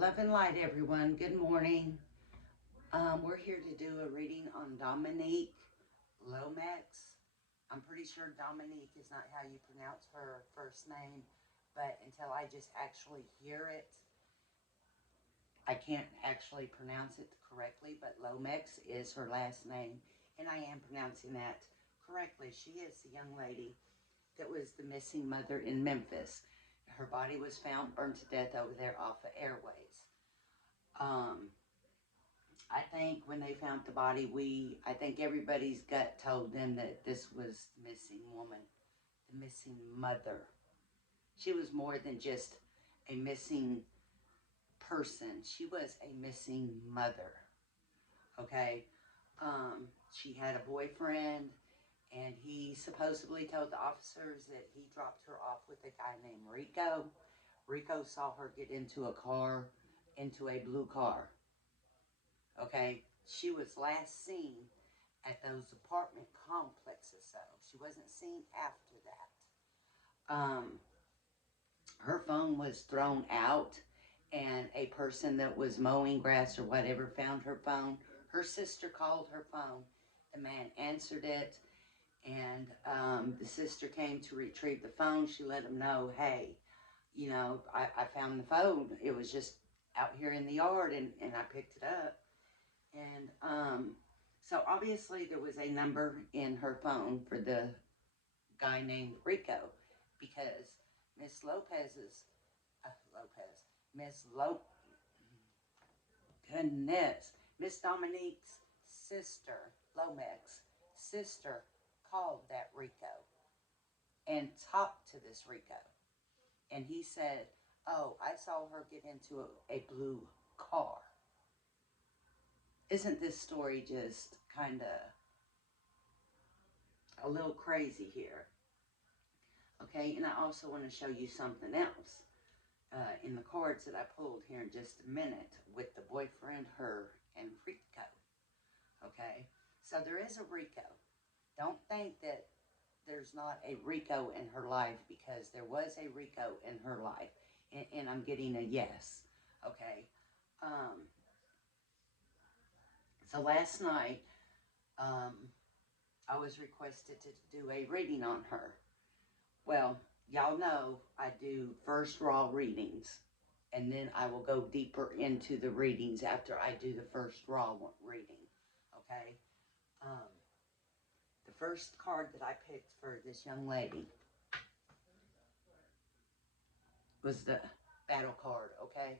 Love and light, everyone. Good morning. We're here to do a reading on Dominique Lomax. I'm pretty sure Dominique is not how you pronounce her first name, but until I just actually hear it, I can't actually pronounce it correctly, but Lomax is her last name, and I am pronouncing that correctly. She is the young lady that was the missing mother in Memphis. Her body was found burned to death over there off of Airways. I think when they found the body, I think everybody's gut told them that this was the missing woman, the missing mother. She was more than just a missing person. She was a missing mother, okay? She had a boyfriend, and he supposedly told the officers that he dropped her off with a guy named Rico. Rico saw her get into a car, into a blue car. Okay, she was last seen at those apartment complexes, so she wasn't seen after that. Her phone was thrown out, and a person that was mowing grass or whatever found her phone. Her sister called her phone. The man answered it, and the sister came to retrieve the phone. She let him know, hey, you know, I found the phone. It was just out here in the yard, and I picked it up. And so obviously there was a number in her phone for the guy named Rico, because Miss Lopez's, Miss goodness, Miss Dominique's sister, Lomax, sister, called that Rico and talked to this Rico. And he said, oh, I saw her get into a blue car. Isn't this story just kind of a little crazy here? Okay, and I also want to show you something else in the cards that I pulled here in just a minute with the boyfriend, her, and Rico. Okay, so there is a Rico. Don't think that there's not a Rico in her life, because there was a Rico in her life, and I'm getting a yes. Okay, so last night I was requested to do a reading on her. Well, y'all know I do first raw readings, and then I will go deeper into the readings after I do the first raw reading, okay? The first card that I picked for this young lady was the battle card, okay?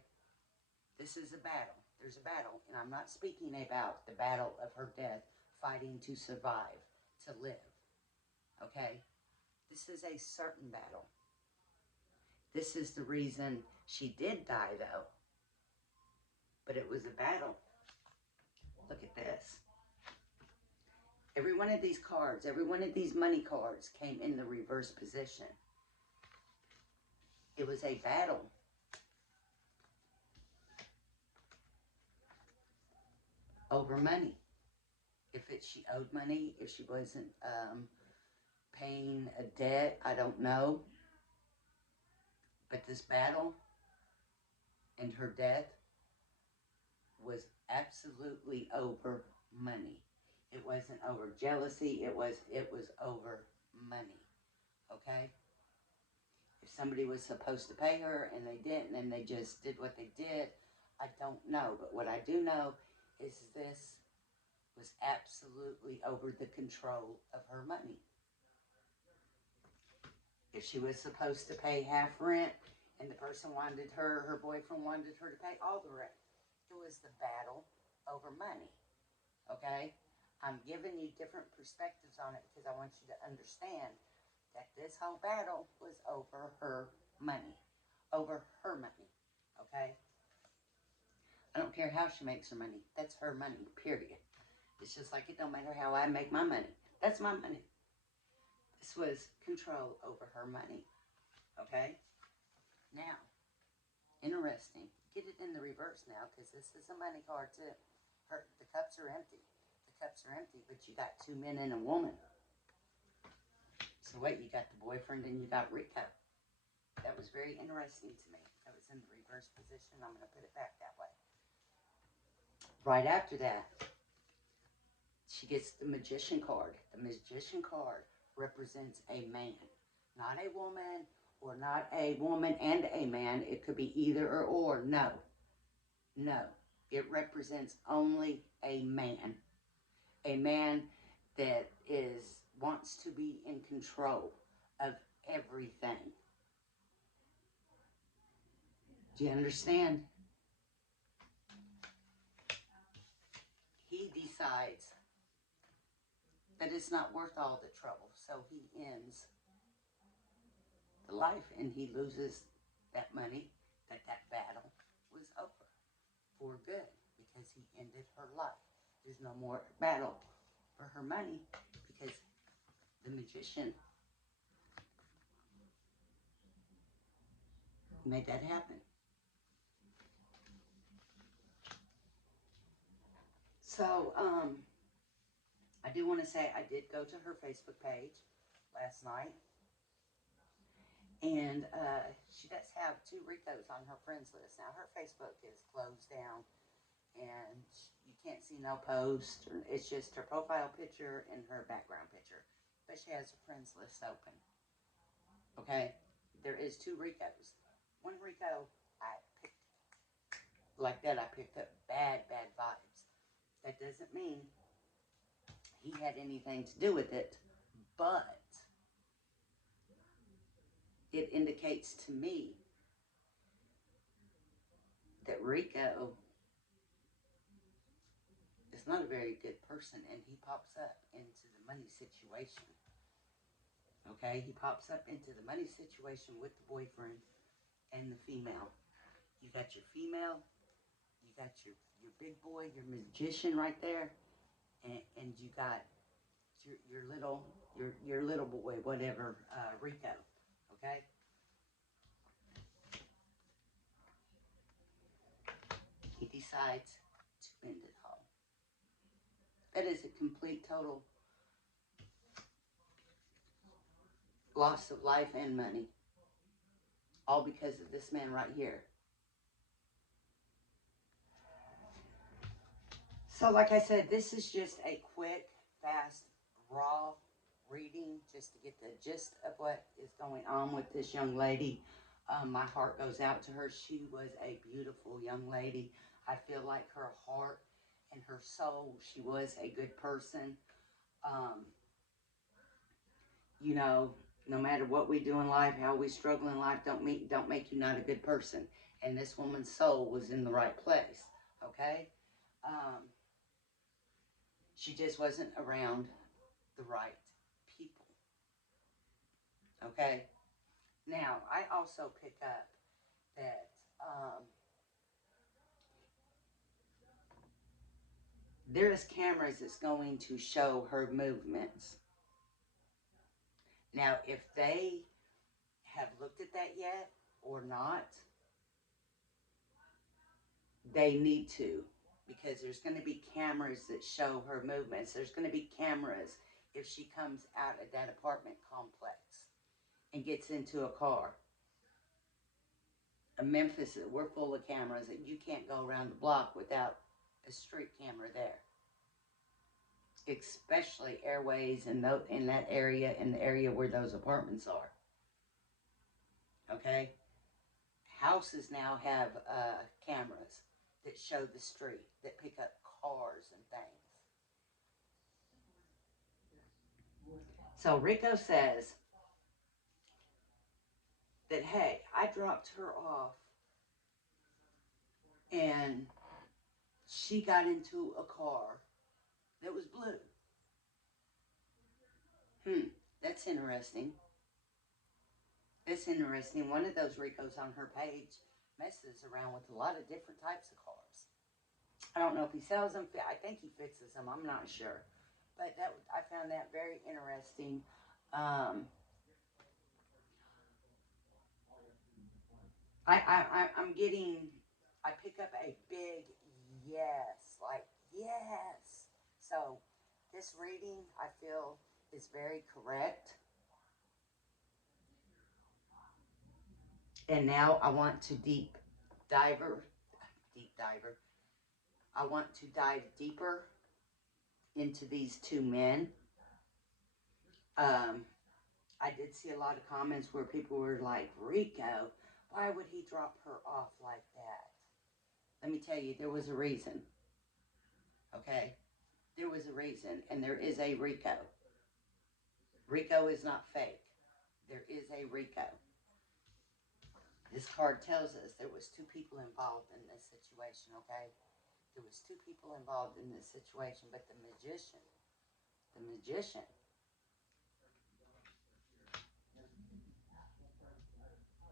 This is a battle. There's a battle, and I'm not speaking about the battle of her death, fighting to survive, to live, okay? This is a certain battle. This is the reason she did die, though. But it was a battle. Look at this. Every one of these cards, every one of these money cards came in the reverse position. It was a battle. Over money. If she owed money, if she wasn't paying a debt, I don't know. But this battle and her death was absolutely over money. It wasn't over jealousy. It was over money. Okay? If somebody was supposed to pay her and they didn't, and they just did what they did, I don't know. But what I do know is this was absolutely over the control of her money. If she was supposed to pay half rent and the person wanted her boyfriend wanted her to pay all the rent, it was the battle over money. Okay? I'm giving you different perspectives on it because I want you to understand that this whole battle was over her money. Over her money. Okay? I don't care how she makes her money. That's her money, period. It's just like it don't matter how I make my money. That's my money. This was control over her money. Okay? Now, interesting. Get it in the reverse now, because this is a money card too. The cups are empty. The cups are empty, but you got two men and a woman. So wait, you got the boyfriend and you got Rico. That was very interesting to me. That was in the reverse. reverse position. I'm going to put it back that way. Right after that, she gets the magician card. The magician card represents a man, not a woman, or not a woman and a man. It could be either or. No, no. It represents only a man. A man that wants to be in control of everything. Do you understand? He decides that it's not worth all the trouble, so he ends the life and he loses that money, that battle was over for good because he ended her life. There's no more battle for her money because the magician made that happen. So, I do want to say I did go to her Facebook page last night, and she does have 2 Ricos on her friends list. Now, her Facebook is closed down, and you can't see no post. It's just her profile picture and her background picture, but she has her friends list open. Okay, there is 2 Ricos. One Rico I picked like that. I picked up bad vibes. That doesn't mean he had anything to do with it, but it indicates to me that Rico is not a very good person, and he pops up into the money situation. Okay, he pops up into the money situation with the boyfriend and the female. You got your female, you got your big boy, your magician right there, and you got your little boy, whatever, Rico. Okay, he decides to end it all. That is a complete total loss of life and money, all because of this man right here. So like I said, this is just a quick, fast, raw reading just to get the gist of what is going on with this young lady. My heart goes out to her. She was a beautiful young lady. I feel like her heart and her soul, she was a good person. Um, you know, no matter what we do in life, how we struggle in life, don't make you not a good person. And this woman's soul was in the right place. Okay. She just wasn't around the right people. Okay. Now I also pick up that there's cameras that's going to show her movements. Now, if they have looked at that yet or not, they need to, because there's going to be cameras that show her movements. There's going to be cameras if she comes out of that apartment complex and gets into a car. In Memphis, we're full of cameras that you can't go around the block without a street camera there. Especially airways in that area, in the area where those apartments are. Okay? Houses now have cameras that show the street, that pick up cars and things. So Rico says that, hey, I dropped her off and she got into a car that was blue. That's interesting. That's interesting. One of those Ricos on her page messes around with a lot of different types of cars. I don't know if he sells them. I think he fixes them. I'm not sure. But I found that very interesting. I'm getting, I pick up a big yes, like yes. So this reading, I feel, is very correct. And now I want to deep deep diver. I want to dive deeper into these two men. Um, I did see a lot of comments where people were like, Rico, why would he drop her off like that? Let me tell you, there was a reason. Okay? There was a reason, and there is a Rico. Rico is not fake. There is a Rico. This card tells us there was two people involved in this situation, okay? There was two people involved in this situation, but the magician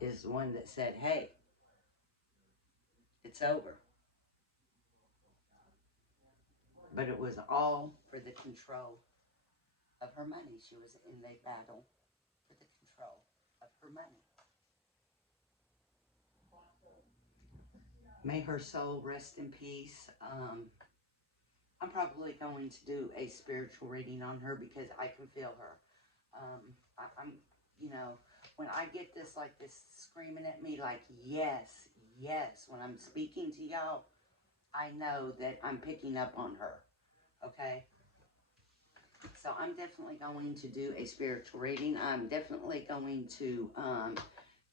is the one that said, hey, it's over. But it was all for the control of her money. She was in a battle for the control of her money. May her soul rest in peace. I'm probably going to do a spiritual reading on her because I can feel her. I'm, you know, when I get this like this screaming at me like, yes, yes, when I'm speaking to y'all, I know that I'm picking up on her, okay? So I'm definitely going to do a spiritual reading. I'm definitely going to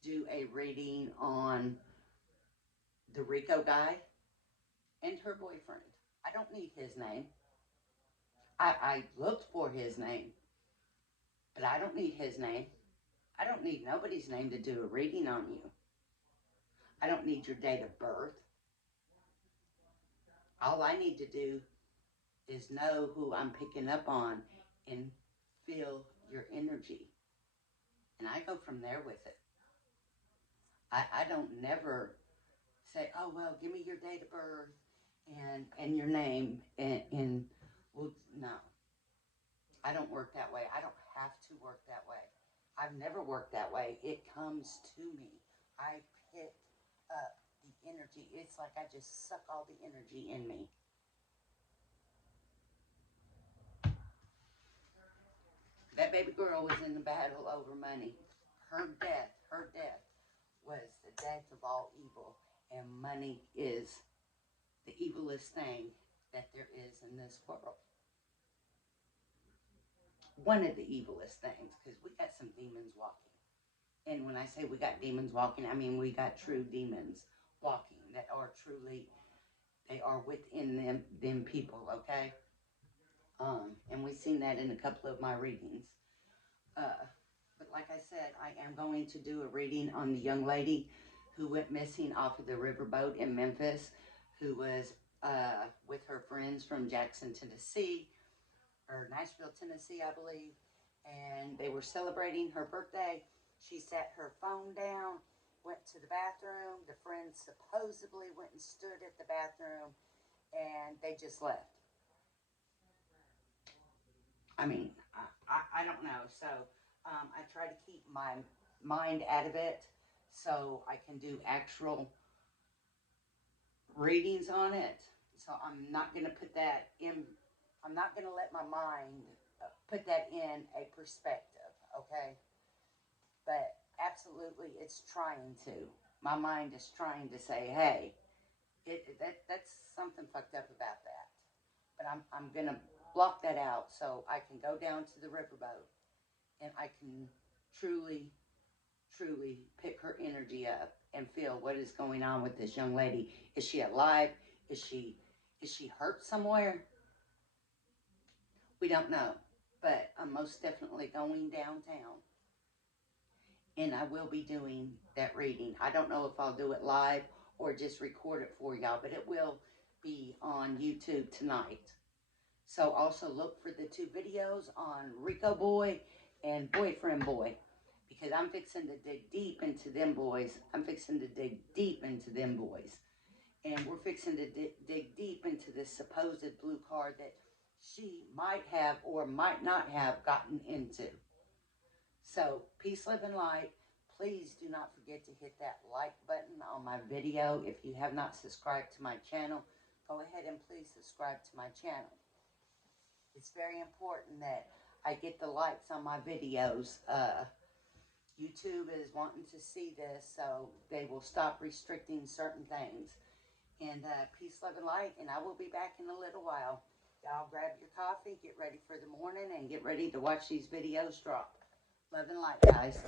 do a reading on the Rico guy and her boyfriend. I don't need his name. I looked for his name, but I don't need his name. I don't need nobody's name to do a reading on you. I don't need your date of birth. All I need to do is know who I'm picking up on and feel your energy. And I go from there with it. I don't never say, oh, well, give me your date of birth and your name. And well, no, I don't work that way. I don't have to work that way. I've never worked that way. It comes to me. I pick up the energy. It's like I just suck all the energy in me. That baby girl was in the battle over money. Her death was the death of all evil. And money is the evilest thing that there is in this world. One of the evilest things, because we got some demons walking. And when I say we got demons walking, I mean we got true demons walking that are truly, they are within them people, okay? And we've seen that in a couple of my readings. But like I said, I am going to do a reading on the young lady who went missing off of the riverboat in Memphis, who was with her friends from Jackson, Tennessee, or Nashville, Tennessee, I believe. And they were celebrating her birthday. She set her phone down, went to the bathroom. The friends supposedly went and stood at the bathroom, and they just left. I mean, I don't know. So I try to keep my mind out of it so I can do actual readings on it. So I'm not going to put that in, I'm not going to let my mind put that in a perspective, okay? But absolutely, it's trying to. My mind is trying to say, hey, that's something fucked up about that. But I'm going to block that out so I can go down to the riverboat and I can truly, truly pick her energy up and feel what is going on with this young lady. Is she alive? Is she hurt somewhere? We don't know. But I'm most definitely going downtown. And I will be doing that reading. I don't know if I'll do it live or just record it for y'all, but it will be on YouTube tonight. So also look for the two videos on Rico Boy and Boyfriend Boy, because I'm fixing to dig deep into them boys. I'm fixing to dig deep into them boys. And we're fixing to dig deep into this supposed blue card that she might have or might not have gotten into. So, peace, love, and light. Please do not forget to hit that like button on my video. If you have not subscribed to my channel, go ahead and please subscribe to my channel. It's very important that I get the likes on my videos. YouTube is wanting to see this, so they will stop restricting certain things. And peace, love, and light. And I will be back in a little while. Y'all grab your coffee, get ready for the morning, and get ready to watch these videos drop. Love and light, guys.